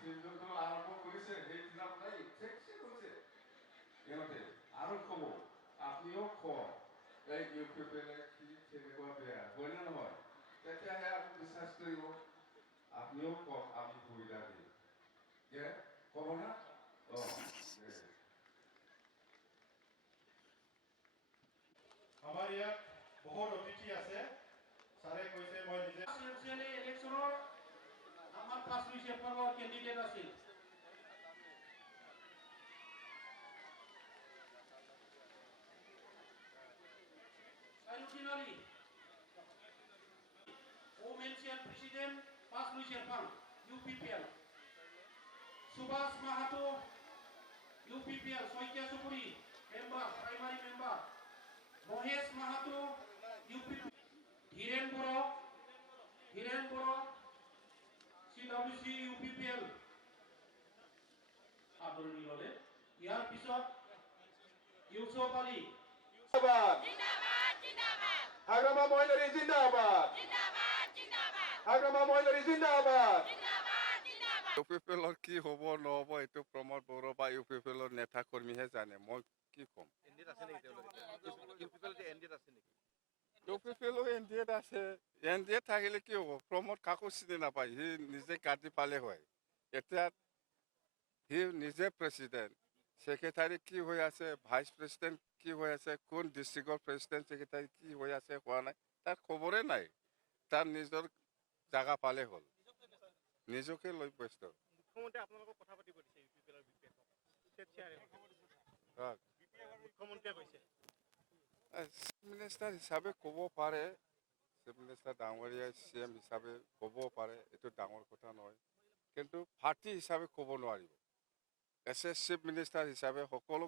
চিন্তা আৰম্ভ কৰিছে সেইদিনা প্ৰায় ঠিকছে কৈছে ইহঁতে আৰু ক'ব আপুনিও খোৱাওক এই ইউ পি পি এলে কি কেনেকুৱা বেয়া হয় নে নহয় তেতিয়াহে আপুনি বিশ্বাস কৰিব আপুনিও কওক আমি সুবিধা দিম ক'ব না আমাৰ ইয়াত বহুত অতিথি আছে ছাৰে কৈছে মই নিজে ইলেকশ্যনৰ আমাৰ ফাৰ্ষ্ট ৰিচেপ্টৰৰ কেণ্ডিডেট আছিল Originally, Women's President, First Lucian Fund, UPPL. Subhas Mahato, UPPL, Soitya Supuri, member, primary member. Mohesh Mahato, UPPL. Hiren Boro, CWC, UPPL. Abdul Nilole. Yar Pisot, Yusuf Ali. Hagrama Moilari Zindabad! Hagrama Moilari Zindabad! ইউপিপিএলৰ কি হ'ব নহ'ব এইটো প্ৰমোদ বড়ো বা ইউপিপিএলৰ নেতা কৰ্মীহে জানে মই কি ক'ম ইউপিপিএলো এনডিএত আছে এনডিএত থাকিলে কি হ'ব প্ৰমোদ কাকো চিনি নাপায় সি নিজে কাটি পালে হয় এতিয়া সি নিজে প্ৰেচিডেণ্ট সেক্ৰেটাৰী কি হৈ আছে ভাইচ প্ৰেচিডেণ্ট কি হৈ আছে কোন ডিষ্ট্ৰিক্টৰ প্ৰেচিডেণ্ট সেক্ৰেটাৰী কি হৈ আছে হোৱা নাই তাৰ খবৰে নাই তাৰ নিজৰ জাগা পালে হ'ল নিজকে লৈ ব্যস্ত মুখ্যমন্ত্ৰী আপোনালোকক কথা পাতিব দিছে ইউপিপিএলৰ বিষয়ে মুখ্যমন্ত্ৰীয়ে কৈছে চিফ মিনিষ্টাৰ হিচাপে ক'ব পাৰে চিফ মিনিষ্টাৰ ডাঙৰীয়াই CM হিচাপে ক'ব পাৰে এইটো ডাঙৰ কথা নহয় কিন্তু পাৰ্টি হিচাপে ক'ব নোৱাৰিব চিফ মিনিষ্টাৰ হিচাপে সকলো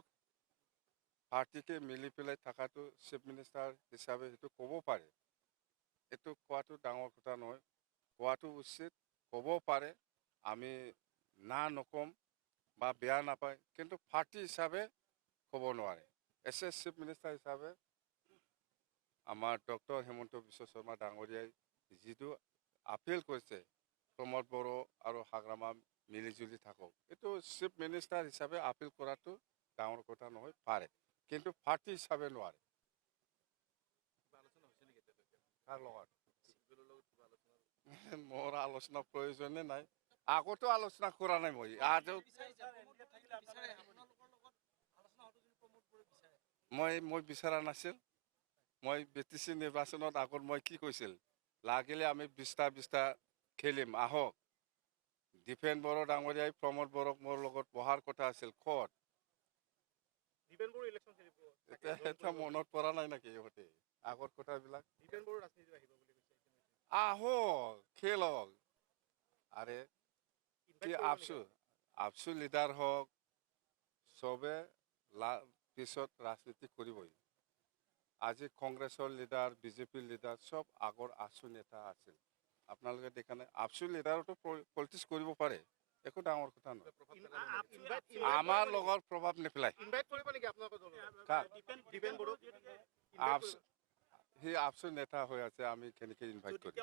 পাৰ্টিকে মিলি পেলাই থকাটো চিফ মিনিষ্টাৰ হিচাপে সেইটো ক'ব পাৰে এইটো কোৱাটো ডাঙৰ কথা নহয় কোৱাটো উচিত ক'ব পাৰে আমি না নকম বা বেয়া নাপায় কিন্তু পাৰ্টি হিচাপে ক'ব নোৱাৰে চিফ মিনিষ্টাৰ হিচাপে আমাৰ ডক্টৰ হিমন্ত বিশ্ব শৰ্মা ডাঙৰীয়াই যিটো আপিল কৰিছে প্ৰমোদ বড়ো আৰু হাগ্ৰামা মিলিজুলি থাকক এইটো চিফ মিনিষ্টাৰ হিচাপে আপিল কৰাটো ডাঙৰ কথা নহয় পাৰে কিন্তু পাৰ্টি হিচাপে নোৱাৰে কাৰ লগত মোৰ আলোচনা প্ৰয়োজনে নাই আগতো আলোচনা কৰা নাই মই মই বিচৰা নাছিল মই BTC নিৰ্বাচনত আগত মই কি কৈছিল লাগিলে আমি 20টা খেলিম আহক দীপেন বড়ো ডাঙৰীয়াই প্ৰমোদ বড়োক মোৰ লগত বহাৰ কথা আছিল ক'ত এতিয়া মনত পৰা নাই নেকি ইহঁতে আগৰ কথাবিলাক আহক খেলক আৰে কি আপচু লিডাৰ হওক চবে পিছত ৰাজনীতি কৰিবই আজি কংগ্ৰেছৰ লিডাৰ বিজেপিৰ লিডাৰ চব আগৰ আছু নেতা আছিল আপোনালোকে দেখা নাই আপচু লিডাৰতো পলিটিক্স কৰিব পাৰে একো ডাঙৰ কথা নহয় আমাৰ লগত প্ৰভাৱ নেপেলায় সি আপচু নেতা হৈ আছে আমি কেনেকৈ ইনভাইট কৰিম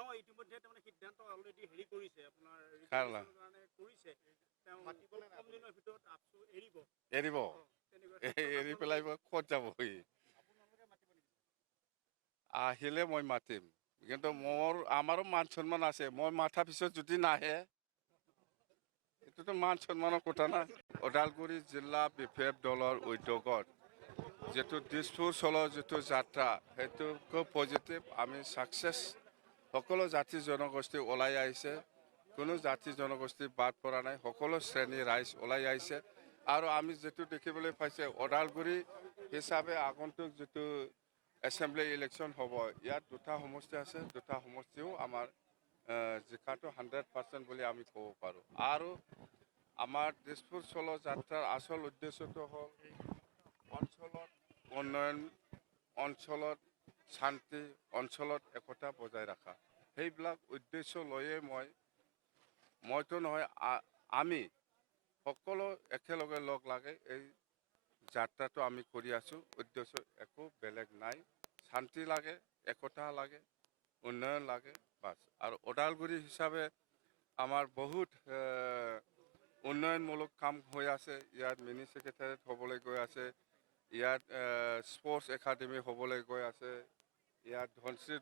এৰিব এৰি পেলাই ক'ত যাব সি আহিলে মই মাতিম কিন্তু আমাৰো মান সন্মান আছে মই মাতাৰ পিছত যদি নাহে এইটোতো মান সন্মানৰ কথা না ওদালগুৰি জিলা BPF দলৰ উদ্যোগত যিটো দিছপুৰ চলৰ যিটো যাত্ৰা সেইটো খুব পজিটিভ আমি ছাকচেছ সকলো জাতি জনগোষ্ঠী ওলাই আহিছে কোনো জাতি জনগোষ্ঠী বাদ পৰা নাই সকলো শ্ৰেণী ৰাইজ ওলাই আহিছে আৰু আমি যেটো দেখিবলৈ পাইছে ওদালগুৰি হিচাপে আগন্তুক যেটো এছেম্বলি ইলেকশ্যন হ'ব ইয়াত দুটা সমষ্টি আছে দুটা সমষ্টিও আমাৰ জিকাটো 100% বুলি আমি ক'ব পাৰোঁ আৰু আমাৰ দিছপুৰ চলো যাত্ৰাৰ আসল উদ্দেশ্যটো হ'ল অঞ্চলত উন্নয়ন অঞ্চলত শান্তি অঞ্চলত একতা বজাই ৰখা সেইবিলাক উদ্দেশ্য লৈয়ে মইতো নহয় আমি সকলো একেলগে লগ লাগে এই যাত্ৰাটো আমি কৰি আছো উদ্দেশ্য একো বেলেগ নাই শান্তি লাগে একতা লাগে উন্নয়ন লাগে বাস আৰু ওদালগুৰি হিচাপে আমাৰ বহুত উন্নয়নমূলক কাম হৈ আছে। ইয়াত মিনি ছেক্ৰেটাৰিয়েট হ'বলৈ গৈ আছে। ইয়াত স্পৰ্টছ একাডেমি হ'বলৈ গৈ আছে। ইয়াত ধনশ্ৰী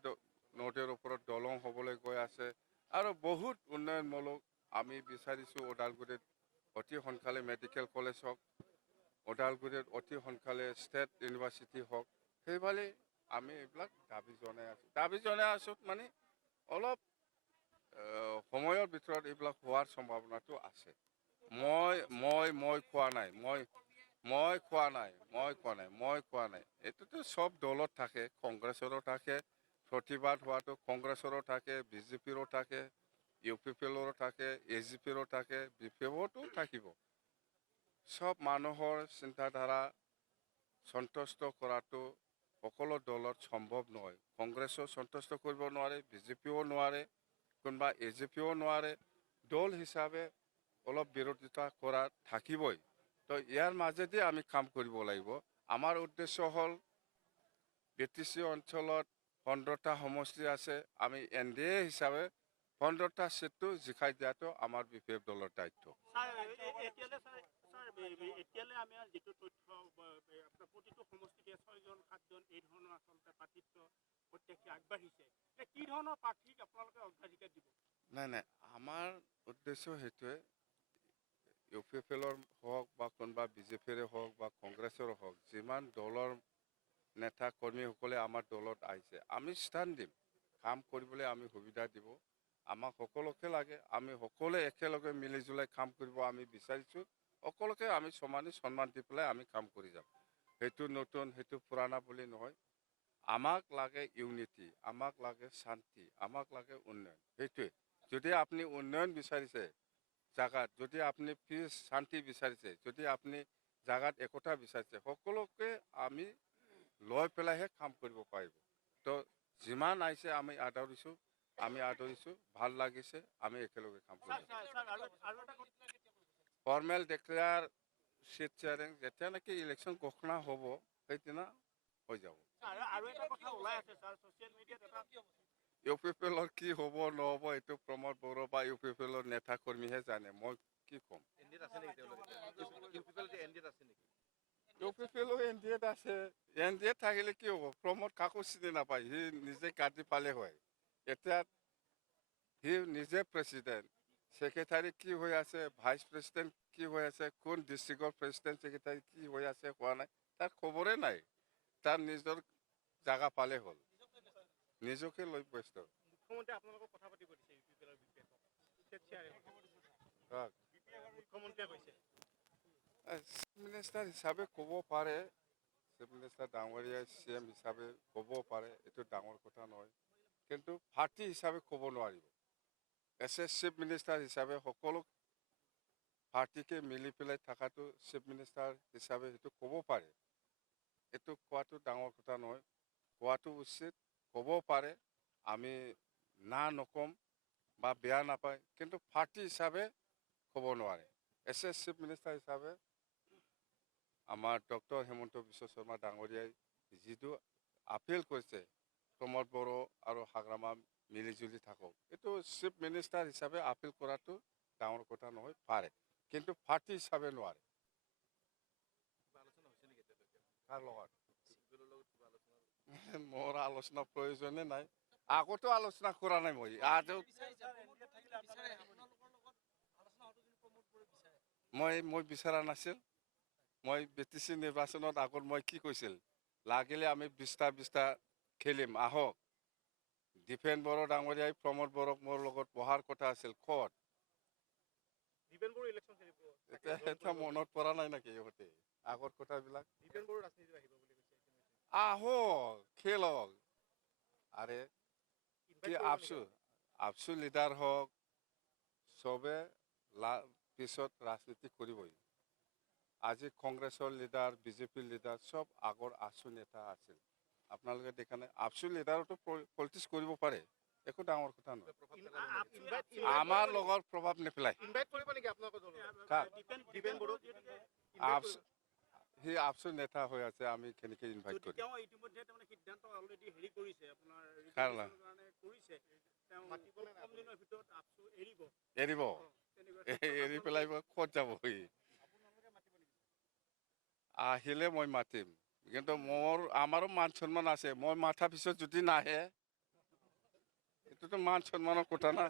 নদীৰ ওপৰত দলং হ'বলৈ গৈ আছে। আৰু বহুত উন্নয়নমূলক আমি বিচাৰিছোঁ ওদালগুৰিত অতি সোনকালে মেডিকেল কলেজ হওক, ওদালগুৰিত অতি সোনকালে ষ্টেট ইউনিভাৰ্চিটি হওক, সেইফালে আমি এইবিলাক দাবী জনাই আছোঁ মানে অলপ সময়ৰ ভিতৰত এইবিলাক হোৱাৰ সম্ভাৱনাটো আছে। মই কোৱা নাই। এইটোতো চব দলত থাকে, কংগ্ৰেছৰো থাকে, প্ৰতিবাদ হোৱাটো কংগ্ৰেছৰো থাকে, বিজেপিৰো থাকে, UPPLৰো থাকে, AGPৰো থাকে, BPFতো থাকিব। চব মানুহৰ চিন্তাধাৰা সন্তুষ্ট কৰাটো সকলো দলত সম্ভৱ নহয়। কংগ্ৰেছো সন্তুষ্ট কৰিব নোৱাৰে, বিজেপিও নোৱাৰে, কোনোবা AGPও নোৱাৰে। দল হিচাপে অলপ বিৰোধিতা কৰা থাকিবই। তো ইয়াৰ মাজেদি আমি কাম কৰিব লাগিব। আমাৰ উদ্দেশ্য হ'ল BTC অঞ্চলত 15টা সমষ্টি আছে। আমি NDA হিচাপে 15টা চিটটো জিকাই দিয়াটো আমাৰ BPF দলৰ দায়িত্ব। এতিয়ালৈ আমাৰ যিটো তথ্য আপোনাৰ প্ৰতিটো সমষ্টিতে 6জন 7জন এই ধৰণৰ আচলতে প্ৰাৰ্থিত্ব প্ৰত্যেকে আগবাঢ়িছে। কি ধৰণৰ প্ৰাৰ্থীক আপোনালোকে অগ্ৰাধিকাৰ দিব? নাই, আমাৰ উদ্দেশ্য সেইটোৱে, UPPLৰ হওক বা কোনোবা বিজেপিৰে হওক বা কংগ্ৰেছৰে হওক, যিমান দলৰ নেতা কৰ্মীসকলে আমাৰ দলত আহিছে, আমি স্থান দিম, কাম কৰিবলৈ আমি সুবিধা দিব। আমাক সকলোকে লাগে, আমি সকলোৱে একেলগে মিলি জুলাই কাম কৰিব আমি বিচাৰিছোঁ। সকলোকে আমি সমানে সন্মান দি পেলাই আমি কাম কৰি যাম। সেইটো নতুন, সেইটো পুৰাণা বুলি নহয়। আমাক লাগে ইউনিটি, আমাক লাগে শান্তি, আমাক লাগে উন্নয়ন। সেইটোৱে। যদি আপুনি উন্নয়ন বিচাৰিছে জাগাত, যদি আপুনি পিছ শান্তি বিচাৰিছে, যদি আপুনি জাগাত একতা বিচাৰিছে, সকলোকে আমি লৈ পেলাইহে কাম কৰিব পাৰিব। তো যিমান আহিছে আমি আদৰিছোঁ, ভাল লাগিছে, আমি একেলগে কাম কৰিম। ফৰ্মেল ডিক্লেয়াৰ চিট শ্বেয়াৰিং যেতিয়া নেকি ইলেকশ্যন ঘোষণা হ'ব সেইদিনা হৈ যাব। আৰু এটা কথা ওলাই আছে স্যাৰ, ছ'চিয়েল মিডিয়াত এটা UPPLৰ কি হ'ব নহ'ব এইটো প্ৰমোদ বড়ো বা UPPLৰ নেতা কৰ্মীহে জানে, মই কি ক'ম। UPPLও NDAত আছে। NDAত থাকিলে কি হ'ব? প্ৰমোদ কাকো চিনি নাপায়, সি নিজে কাটি পালে হয়। এতিয়া সি নিজে প্ৰেচিডেণ্ট, ছেক্ৰেটাৰী কি হৈ আছে, ভাইচ প্ৰেচিডেণ্ট কি হৈ আছে, কোন ডিষ্ট্ৰিক্টৰ প্ৰেচিডেণ্ট ছেক্ৰেটাৰী কি হৈ আছে হোৱা নাই, তাৰ খবৰে নাই। তাৰ নিজৰ জাগা পালে হ'ল, নিজকে লৈ ব্যস্ত। মুখ্যমন্ত্ৰী আপোনালোকক কথা পাতিব দিছে UPPLৰ বিষয়ে। মুখ্যমন্ত্ৰীয়ে কৈছে চিফ মিনিষ্টাৰ হিচাপে ক'ব পাৰে, চিফ মিনিষ্টাৰ ডাঙৰীয়া CM হিচাপে ক'ব পাৰে, এইটো ডাঙৰ কথা নহয়। কিন্তু পাৰ্টি হিচাপে ক'ব নোৱাৰিব। চিফ মিনিষ্টাৰ হিচাপে সকলো পাৰ্টিকে মিলি পেলাই থকাটো চিফ মিনিষ্টাৰ হিচাপে সেইটো ক'ব পাৰে। এইটো কোৱাটো ডাঙৰ কথা নহয়, কোৱাটো উচিত, ক'ব পাৰে। আমি না নক'ম বা বেয়া নাপায়, কিন্তু পাৰ্টি হিচাপে ক'ব নোৱাৰে। চিফ মিনিষ্টাৰ হিচাপে আমাৰ ডক্টৰ হিমন্ত বিশ্ব শৰ্মা ডাঙৰীয়াই যিটো আপিল কৰিছে, প্ৰমোদ বড়ো আৰু হাগ্ৰামা মিলিজুলি থাকক, এইটো চিফ মিনিষ্টাৰ হিচাপে আপিল কৰাটো ডাঙৰ কথা নহয়, পাৰে, কিন্তু পাৰ্টি হিচাপে নোৱাৰে। কাৰ লগত? মোৰ আলোচনা প্ৰয়োজনে নাই, আগতো আলোচনা কৰা নাই মই। মই বিচৰা নাছিল। মই BTC নিৰ্বাচনত আগত মই কি কৈছিল, লাগিলে আমি 20টা খেলিম, আহক। দীপেন বড়ো ডাঙৰীয়াই প্ৰমোদ বড়োক মোৰ লগত বহাৰ কথা আছিল, ক'ত? দীপেন বড়ো ইলেকশ্যন খেলিব। এটা মনত পৰা নাই নেকি ইহঁতে আগৰ কথাবিলাক? দীপেন বড়ো ৰাজনীতি আহিব বুলি কৈছে। আহক, খেলক। আৰে কি আপচু লিডাৰ হওক, চবে পিছত ৰাজনীতি কৰিবই। আজি কংগ্ৰেছৰ লিডাৰ, বিজেপিৰ লিডাৰ চব আগৰ আপচু নেতা আছিল। আপোনালোকে দেখা নাই, আপচু লিডাৰতো পলিটিক্স কৰিব পাৰে, একো ডাঙৰ কথা নহয়। আমাৰ লগত প্ৰভাৱ নেপেলায়। সি আপচু নেতা হৈ আছে, আমি কেনেকৈ ইনভাইট কৰিম? তেওঁ ইতিমধ্যে সিদ্ধান্ত অলৰেডি হেৰি কৰিছে, আপোনাৰ কাৰণে কৰিছে, তেওঁ কম দিনৰ ভিতৰত আপচু এৰিব। এৰিব। এৰি পেলাই ক'ত যাব সি আহিলে মই মাতিম কিন্তু আমাৰো মান সন্মান আছে মই মাতাৰ পিছত যদি নাহে এইটোতো মান সন্মানৰ কথা না